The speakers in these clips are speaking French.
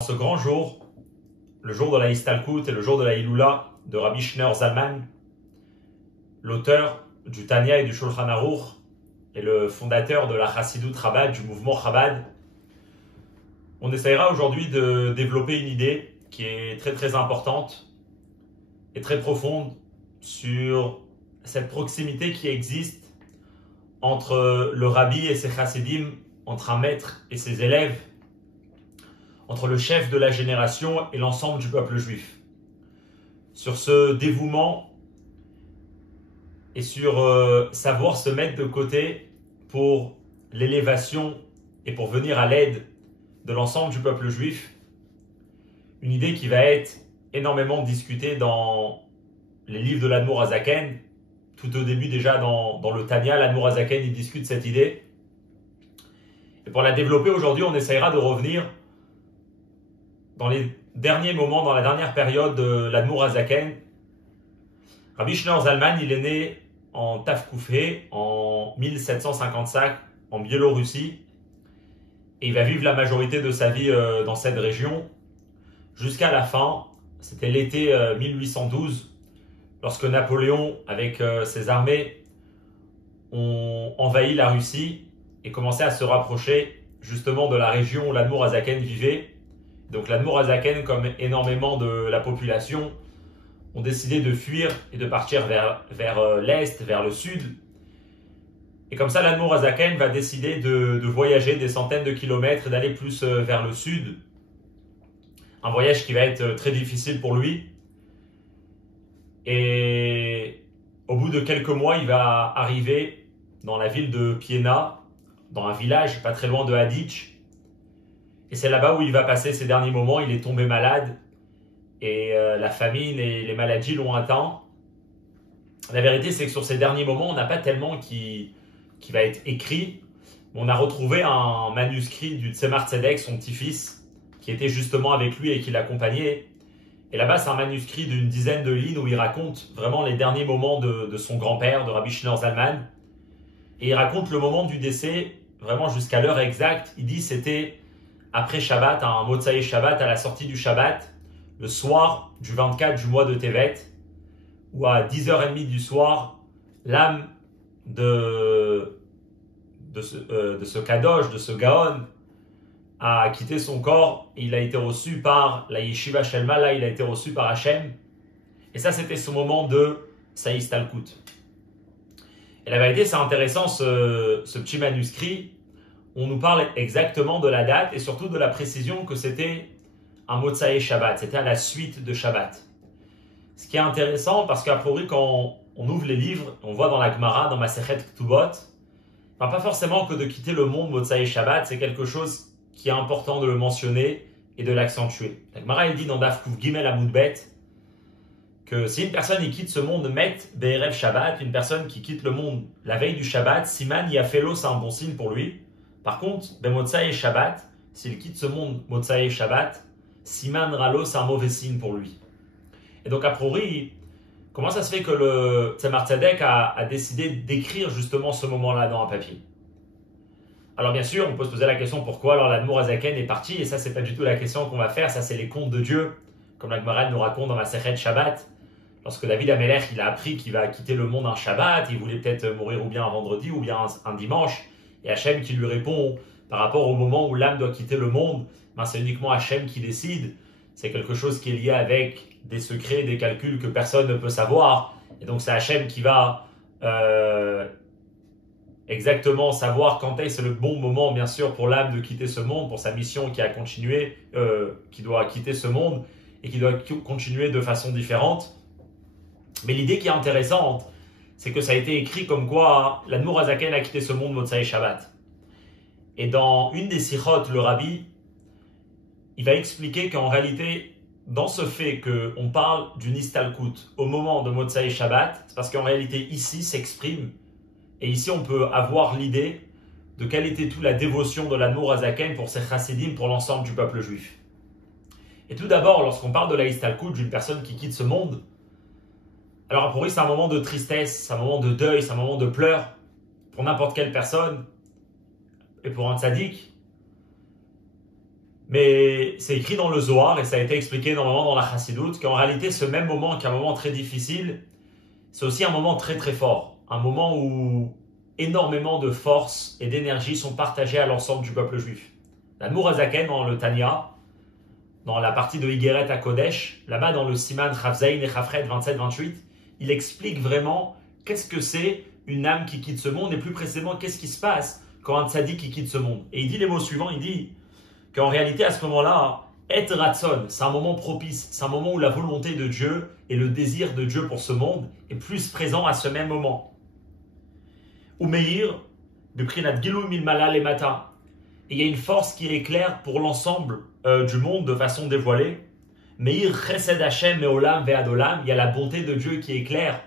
Ce grand jour, le jour de la Istalkut et le jour de la Iloula de Rabbi Shneur Zalman, l'auteur du Tanya et du Shulchan Aruch et le fondateur de la Chassidut Chabad, du mouvement Chabad, on essaiera aujourd'hui de développer une idée qui est très très importante et très profonde sur cette proximité qui existe entre le Rabbi et ses Chassidim, entre un maître et ses élèves, entre le chef de la génération et l'ensemble du peuple juif. Sur ce dévouement et sur savoir se mettre de côté pour l'élévation et pour venir à l'aide de l'ensemble du peuple juif. Une idée qui va être énormément discutée dans les livres de l'Admour HaZaken. Tout au début déjà dans le Tanya, l'Admour HaZaken il discute cette idée. Et pour la développer aujourd'hui, on essaiera de revenir dans les derniers moments, dans la dernière période de l'Admour HaZaken. Rabbi Shneur Zalman, il est né en Tafkoufé en 1755 en Biélorussie et il va vivre la majorité de sa vie dans cette région jusqu'à la fin. C'était l'été 1812 lorsque Napoléon avec ses armées ont envahi la Russie et commençait à se rapprocher justement de la région où l'Admour HaZaken vivait. Donc l'Admour HaZaken, comme énormément de la population, ont décidé de fuir et de partir vers l'est, vers le sud. Et comme ça, l'Admour HaZaken va décider de voyager des centaines de kilomètres et d'aller plus vers le sud. Un voyage qui va être très difficile pour lui. Et au bout de quelques mois, il va arriver dans la ville de Piena, dans un village pas très loin de Haditch. Et c'est là-bas où il va passer ses derniers moments. Il est tombé malade et la famine et les maladies l'ont atteint. La vérité, c'est que sur ces derniers moments, on n'a pas tellement qui va être écrit. On a retrouvé un manuscrit du Tzemar Tzedek, son petit-fils, qui était justement avec lui et qui l'accompagnait. Et là-bas, c'est un manuscrit d'une dizaine de lignes où il raconte vraiment les derniers moments de son grand-père, de Rabbi Shneur Zalman. Et il raconte le moment du décès, vraiment jusqu'à l'heure exacte. Il dit c'était après Shabbat, un Motsaï Shabbat, à la sortie du Shabbat, le soir du 24 du mois de Tevet, où à 10h30 du soir, l'âme de ce Kadosh, de ce Gaon, a quitté son corps et il a été reçu par la Yeshiva Shelma, là il a été reçu par Hachem. Et ça, c'était ce moment de Saïstalkut. Et la vérité, c'est intéressant, ce petit manuscrit. On nous parle exactement de la date et surtout de la précision que c'était un Motsaï Shabbat, c'était à la suite de Shabbat. Ce qui est intéressant parce qu'a priori quand on ouvre les livres, on voit dans la Gemara, dans Masechet Ktubot, pas forcément que de quitter le monde Motsaï Shabbat, c'est quelque chose qui est important de le mentionner et de l'accentuer. La Gemara elle dit dans Daf Kuf Gimel Amud Bet que si une personne il quitte ce monde Met Be'erev Shabbat, une personne qui quitte le monde la veille du Shabbat, Siman Yafelo, c'est un bon signe pour lui. Par contre, Motsaï Shabbat, s'il quitte ce monde Motsaï Shabbat, Siman Ralo, c'est un mauvais signe pour lui. Et donc, a priori, comment ça se fait que le Tzemar Tzedek a décidé d'écrire justement ce moment-là dans un papier? Alors, bien sûr, on peut se poser la question pourquoi alors l'Admour HaZaken est parti, et ça, c'est pas du tout la question qu'on va faire, ça, c'est les contes de Dieu, comme la Gemara nous raconte dans la Masechet Shabbat. Lorsque David Amelech, il a appris qu'il va quitter le monde un Shabbat, il voulait peut-être mourir ou bien un vendredi ou bien un dimanche. Et Hachem qui lui répond par rapport au moment où l'âme doit quitter le monde, ben c'est uniquement Hachem qui décide. C'est quelque chose qui est lié avec des secrets, des calculs que personne ne peut savoir. Et donc c'est Hachem qui va exactement savoir quand est-ce le bon moment, bien sûr, pour l'âme de quitter ce monde, pour sa mission qui a continué, qui doit quitter ce monde et qui doit continuer de façon différente. Mais l'idée qui est intéressante, c'est que ça a été écrit comme quoi l'Admour HaZaken a quitté ce monde Motsaï Shabbat. Et dans une des sichot, le Rabbi, il va expliquer qu'en réalité, dans ce fait qu'on parle d'une Istalkut au moment de Motsaï Shabbat, c'est parce qu'en réalité, ici s'exprime, et ici on peut avoir l'idée de quelle était toute la dévotion de l'Admour HaZaken pour ses chassidim, pour l'ensemble du peuple juif. Et tout d'abord, lorsqu'on parle de la Istalkut, d'une personne qui quitte ce monde, alors pour lui, c'est un moment de tristesse, c'est un moment de deuil, c'est un moment de pleurs pour n'importe quelle personne et pour un tzaddik. Mais c'est écrit dans le Zohar et ça a été expliqué énormément dans la Chassidoute qu'en réalité, ce même moment, qui est un moment très difficile, c'est aussi un moment très très fort. Un moment où énormément de force et d'énergie sont partagées à l'ensemble du peuple juif. L'Admour Hazaken dans le Tanya, dans la partie de Higeret à Kodesh, là-bas dans le Siman Chavzaïn et Chafred 27-28, il explique vraiment qu'est-ce que c'est une âme qui quitte ce monde et plus précisément qu'est-ce qui se passe quand un tzaddik qui quitte ce monde. Et il dit les mots suivants, il dit qu'en réalité à ce moment-là, Et Ratson, c'est un moment propice, c'est un moment où la volonté de Dieu et le désir de Dieu pour ce monde est plus présent à ce même moment. Umeir, Beprinat Gilou Milmala Lemata. Et il y a une force qui éclaire pour l'ensemble du monde de façon dévoilée. Meir Chesed Hashem Meolam Ve'adolam, il y a la bonté de Dieu qui éclaire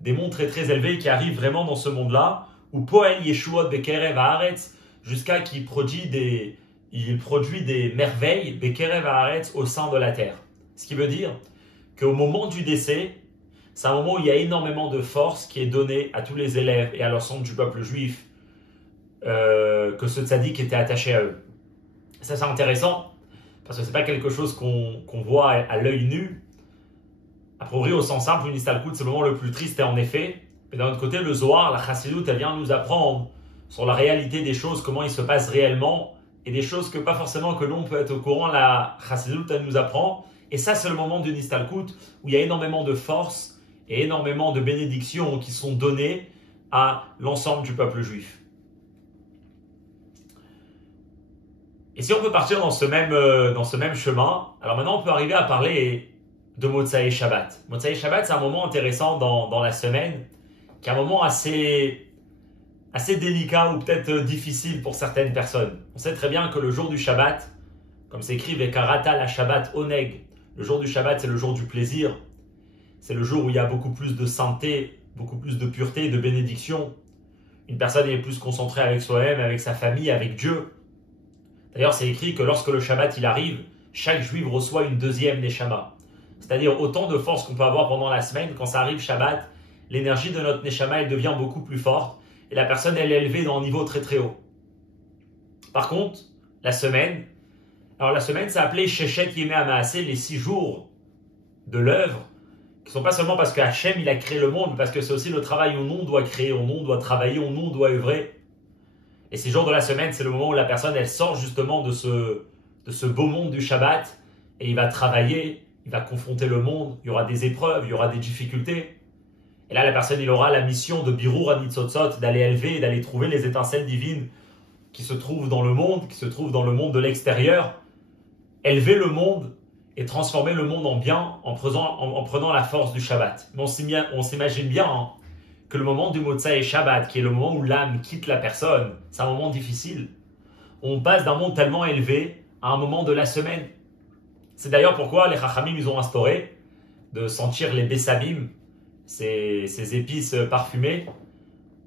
des mondes très très élevés qui arrivent vraiment dans ce monde-là, où Poel Yeshuot Bekerev Haaretz, jusqu'à qu'il produit des merveilles Bekerev Haaretz au sein de la terre. Ce qui veut dire qu'au moment du décès, c'est un moment où il y a énormément de force qui est donnée à tous les élèves et à l'ensemble du peuple juif, que ce tzaddik était attaché à eux. Ça c'est intéressant, parce que ce n'est pas quelque chose qu'on voit à l'œil nu. A priori, au sens simple, une Istalkut, c'est le moment le plus triste et en effet. Mais d'un autre côté, le Zohar, la Chassidut, elle vient nous apprendre sur la réalité des choses, comment il se passe réellement, et des choses que pas forcément que l'on peut être au courant, la Chassidut, elle nous apprend. Et ça, c'est le moment d'une Istalkut où il y a énormément de force et énormément de bénédictions qui sont données à l'ensemble du peuple juif. Et si on peut partir dans ce même chemin, alors maintenant on peut arriver à parler de Motsaï Shabbat. Motsaï Shabbat, c'est un moment intéressant dans la semaine, qui est un moment assez délicat ou peut-être difficile pour certaines personnes. On sait très bien que le jour du Shabbat, comme c'est écrit Vekarata la Shabbat Oneg, le jour du Shabbat c'est le jour du plaisir, c'est le jour où il y a beaucoup plus de sainteté, beaucoup plus de pureté, de bénédiction. Une personne est plus concentrée avec soi-même, avec sa famille, avec Dieu. D'ailleurs, c'est écrit que lorsque le Shabbat il arrive, chaque juif reçoit une deuxième Neshama. C'est-à-dire autant de force qu'on peut avoir pendant la semaine, quand ça arrive Shabbat, l'énergie de notre Neshama elle devient beaucoup plus forte et la personne elle est élevée dans un niveau très très haut. Par contre, la semaine c'est appelé Sheshet Yemei HaMaaseh, les 6 jours de l'œuvre, qui ne sont pas seulement parce que Hachem il a créé le monde, mais parce que c'est aussi le travail où on doit créer, où on doit travailler, où on doit œuvrer. Et ces jours de la semaine, c'est le moment où la personne elle sort justement de ce beau monde du Shabbat et il va travailler, il va confronter le monde, il y aura des épreuves, il y aura des difficultés. Et là, la personne il aura la mission de Birur HaNitzotzot, d'aller élever, d'aller trouver les étincelles divines qui se trouvent dans le monde, qui se trouvent dans le monde de l'extérieur, élever le monde et transformer le monde en bien en prenant la force du Shabbat. Mais on s'imagine bien que le moment du Motsaï Shabbat, qui est le moment où l'âme quitte la personne, c'est un moment difficile. On passe d'un monde tellement élevé à un moment de la semaine. C'est d'ailleurs pourquoi les Chachamim ils ont instauré de sentir les Bessamim, ces épices parfumées,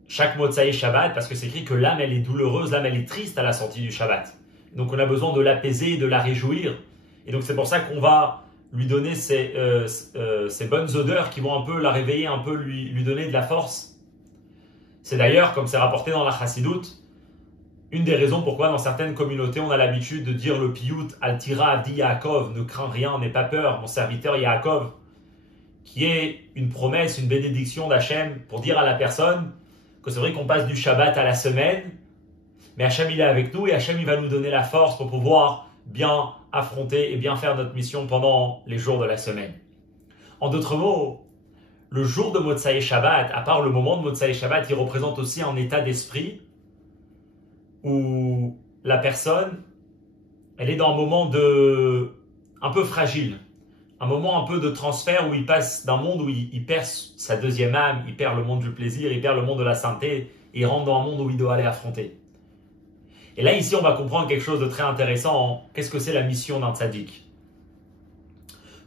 chaque Motsaï Shabbat, parce que c'est écrit que l'âme elle est douloureuse, l'âme elle est triste à la sortie du Shabbat. Donc on a besoin de l'apaiser, de la réjouir. Et donc c'est pour ça qu'on va lui donner ces bonnes odeurs qui vont un peu la réveiller, un peu lui donner de la force. C'est d'ailleurs, comme c'est rapporté dans la Chassidoute, une des raisons pourquoi dans certaines communautés on a l'habitude de dire le piyut Al-Tira Avdi Yaakov, ne crains rien, n'aie pas peur, mon serviteur Yaakov, qui est une promesse, une bénédiction d'Hachem pour dire à la personne que c'est vrai qu'on passe du Shabbat à la semaine, mais Hachem il est avec nous et Hachem il va nous donner la force pour pouvoir bien affronter et bien faire notre mission pendant les jours de la semaine. En d'autres mots, le jour de Motsaï Shabbat, à part le moment de Motsaï Shabbat, il représente aussi un état d'esprit où la personne, elle est dans un moment un peu fragile, un moment un peu de transfert où il passe d'un monde où il perd sa deuxième âme, il perd le monde du plaisir, il perd le monde de la sainteté, et il rentre dans un monde où il doit aller affronter. Et là, ici, on va comprendre quelque chose de très intéressant. Qu'est-ce que c'est la mission d'un tzaddik?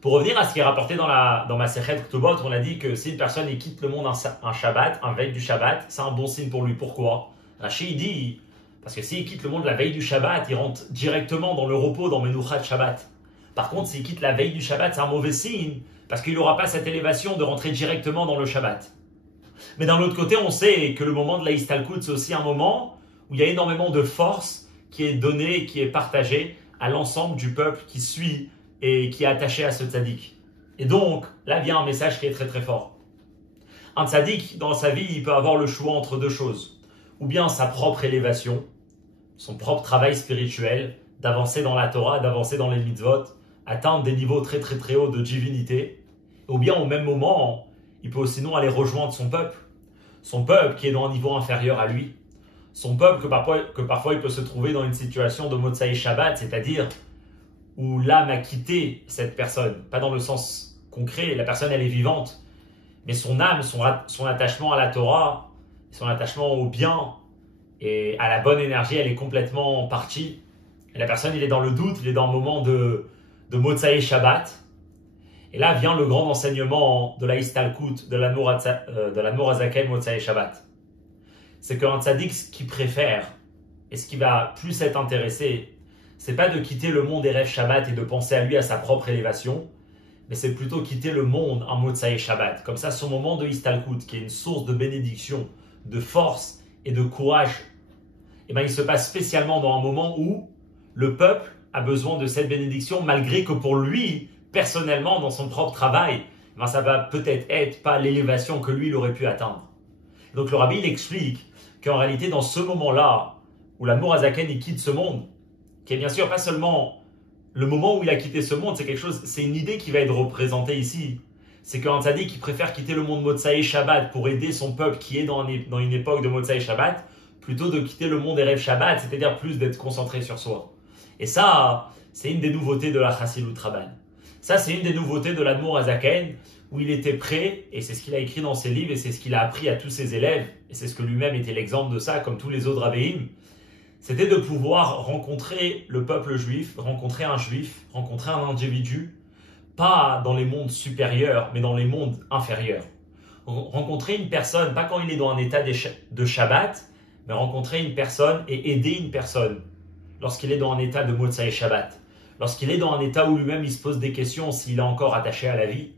Pour revenir à ce qui est rapporté dans ma Sechet Ktubot, on a dit que si une personne quitte le monde un Shabbat, un veille du Shabbat, c'est un bon signe pour lui. Pourquoi? Rashi dit, parce que s'il quitte le monde la veille du Shabbat, il rentre directement dans le repos, dans Menuchat Shabbat. Par contre, s'il quitte la veille du Shabbat, c'est un mauvais signe, parce qu'il n'aura pas cette élévation de rentrer directement dans le Shabbat. Mais d'un autre côté, on sait que le moment de la Istalkut, c'est aussi un moment où il y a énormément de force qui est donnée, qui est partagée à l'ensemble du peuple qui suit et qui est attaché à ce tzaddik. Et donc, là vient un message qui est très très fort. Un tzaddik, dans sa vie, il peut avoir le choix entre deux choses. Ou bien sa propre élévation, son propre travail spirituel, d'avancer dans la Torah, d'avancer dans les mitzvot, atteindre des niveaux très très très hauts de divinité. Ou bien au même moment, il peut sinon aller rejoindre son peuple qui est dans un niveau inférieur à lui, son peuple que parfois il peut se trouver dans une situation de Motsai Shabbat, c'est-à-dire où l'âme a quitté cette personne, pas dans le sens concret, la personne elle est vivante, mais son âme, son attachement à la Torah, son attachement au bien et à la bonne énergie, elle est complètement partie. Et la personne, il est dans le doute, il est dans un moment de Motsai Shabbat. Et là vient le grand enseignement de la Istalkut, de la Morazaken Motsai Shabbat. C'est qu'un tzaddik, ce qu'il préfère et ce qui va plus être intéressé, c'est pas de quitter le monde des rêves Shabbat et de penser à lui, à sa propre élévation, mais c'est plutôt quitter le monde en Motsai Shabbat. Comme ça, son moment de Istalkut, qui est une source de bénédiction, de force et de courage, et il se passe spécialement dans un moment où le peuple a besoin de cette bénédiction, malgré que pour lui, personnellement, dans son propre travail, ça va peut-être être pas l'élévation que lui, il aurait pu atteindre. Donc le rabbi, il explique qu'en réalité, dans ce moment-là, où l'Admour HaZaken, il quitte ce monde, qui est bien sûr pas seulement le moment où il a quitté ce monde, c'est une idée qui va être représentée ici. C'est qu'un tzaddik qui préfère quitter le monde Motsai Shabbat pour aider son peuple qui est dans une époque de Motsai Shabbat, plutôt de quitter le monde des rêves Shabbat, c'est-à-dire plus d'être concentré sur soi. Et ça, c'est une des nouveautés de la Chassilut Rabban. Ça, c'est une des nouveautés de l'Admour HaZaken, où il était prêt, et c'est ce qu'il a écrit dans ses livres, et c'est ce qu'il a appris à tous ses élèves, et c'est ce que lui-même était l'exemple de ça, comme tous les autres Rabbeim, c'était de pouvoir rencontrer le peuple juif, rencontrer un individu, pas dans les mondes supérieurs, mais dans les mondes inférieurs. Rencontrer une personne, pas quand il est dans un état de Shabbat, mais rencontrer une personne et aider une personne lorsqu'il est dans un état de Motsai Shabbat, lorsqu'il est dans un état où lui-même il se pose des questions s'il est encore attaché à la vie,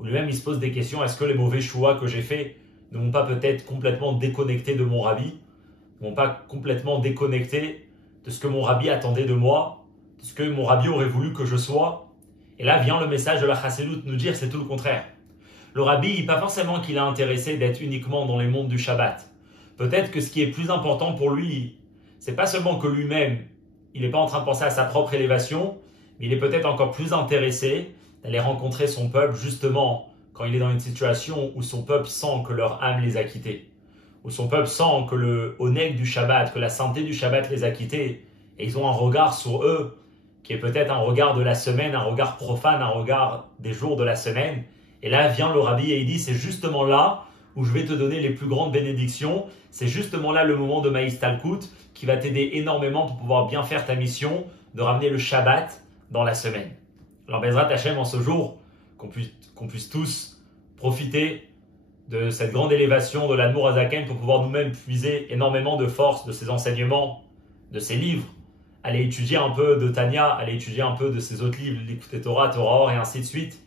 où lui-même il se pose des questions, est-ce que les mauvais choix que j'ai faits ne m'ont pas peut-être complètement déconnecté de mon rabbi, ne m'ont pas complètement déconnecté de ce que mon rabbi attendait de moi, de ce que mon rabbi aurait voulu que je sois. Et là vient le message de la Chassilut nous dire c'est tout le contraire. Le rabbi, pas forcément qu'il est intéressé d'être uniquement dans les mondes du Shabbat. Peut-être que ce qui est plus important pour lui, c'est pas seulement que lui-même, il n'est pas en train de penser à sa propre élévation, mais il est peut-être encore plus intéressé d'aller rencontrer son peuple justement quand il est dans une situation où son peuple sent que leur âme les a quittés, où son peuple sent que le oneg du Shabbat, que la sainteté du Shabbat les a quittés, et ils ont un regard sur eux qui est peut-être un regard de la semaine, un regard profane, un regard des jours de la semaine. Et là vient le rabbi et il dit, c'est justement là où je vais te donner les plus grandes bénédictions, c'est justement là le moment de ma Istalkut qui va t'aider énormément pour pouvoir bien faire ta mission de ramener le Shabbat dans la semaine. Alors Bezrat Hashem, en ce jour, qu'on puisse tous profiter de cette grande élévation de l'Admour HaZaken pour pouvoir nous-mêmes puiser énormément de force de ses enseignements, de ses livres, aller étudier un peu de Tanya, aller étudier un peu de ses autres livres, l'écouter Torah, Torah Or et ainsi de suite,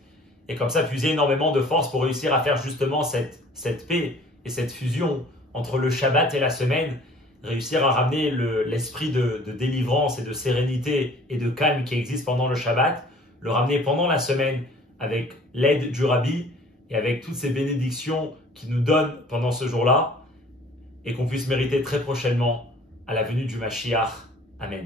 et comme ça puiser énormément de force pour réussir à faire justement cette paix et cette fusion entre le Shabbat et la semaine, réussir à ramener l'esprit de délivrance et de sérénité et de calme qui existe pendant le Shabbat, le ramener pendant la semaine avec l'aide du Rabbi et avec toutes ces bénédictions qu'il nous donne pendant ce jour-là, et qu'on puisse mériter très prochainement à la venue du Mashiach. Amen.